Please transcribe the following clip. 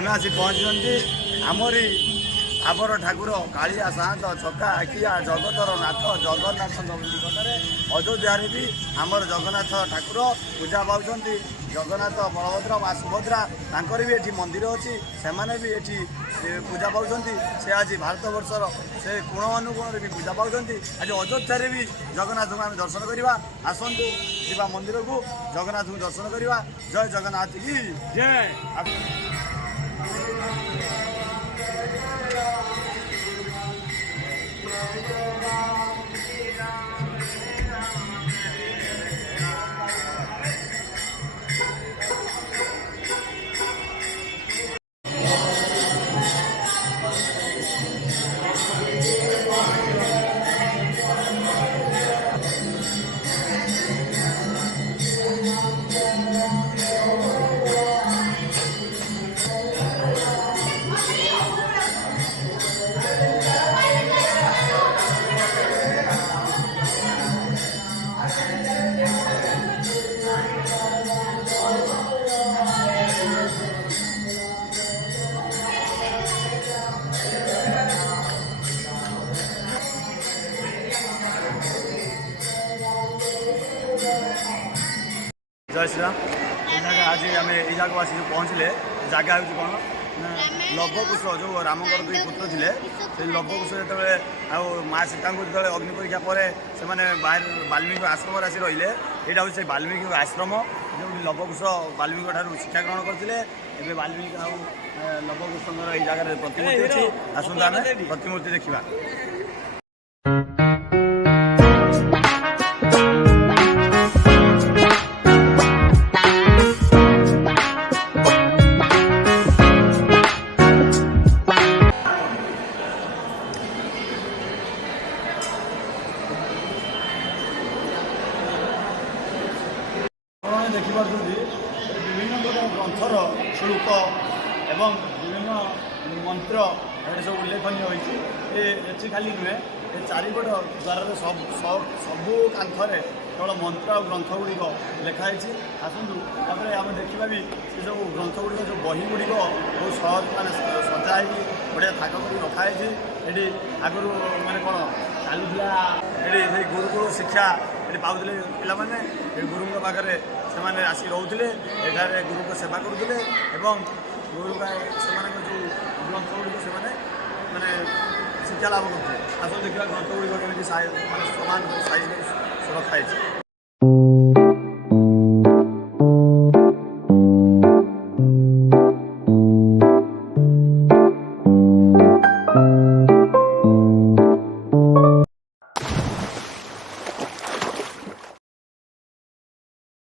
आम आसी पहुँची आमरी आवर ठाकुर कालिया सात छका आखिया जगतर नाथ जगन्नाथ निकटने अयोध्यारे भी आमर जगन्नाथ ठाकुर पूजा पाँच जगन्नाथ बलभद्र माँ सुभद्रा तांकर भी ये मंदिर अच्छी से भी ये पूजा पाँच से आज भारत वर्षर से कोण अनुकोण भी पूजा पाँच आज अयोध्यारे भी जगन्नाथ को आम दर्शन करवा आसतु जा मंदिर को जगन्नाथ को दर्शन करवा जय जगन्नाथ की जय। जय श्री राम। आज आम ये जगह आस पहुँचले जगह हूँ कौन लवकुश जो रामकर दुई पुत्र थे से लवकुश जो माँ सीता को जो अग्नि परीक्षा पर से बाहर वाल्मीकि आश्रम आसी रही यहाँ हूँ से वाल्मीकि आश्रम जो लवकुश वाल्मीकि ठार शिक्षा ग्रहण करते ए वाल्मीकि लवकुश ये जगह प्रतिमूर्ति अच्छी आसतु आम प्रतिमूर्ति देखा। देखिपी विभिन्न प्रकार ग्रंथर श्लोक एवं विभिन्न मंत्र ये सब उल्लेखनीय होती ये खाली नुहे ये चारिपट द्वार सबू कांथरे केवल मंत्र और ग्रंथ गुड़िक लिखाई आसतु आम देखा भी से सब ग्रंथ गुड़िक जो बही गुड़िक बहुत सहज मान सजा बढ़िया थाक कर रखाई ये आगु मानने कौन चलूला ये गुरुकुल शिक्षा ये पाते पे गुरु पाखे से आसिक रोते एठारे गुरु को सेवा करुले गुरु से जो ग्रंथ गुड़िक से मैंने शिक्षा लाभ करते आस देखा ग्रंथ गुड़िक केमी सामान साइज रखाई।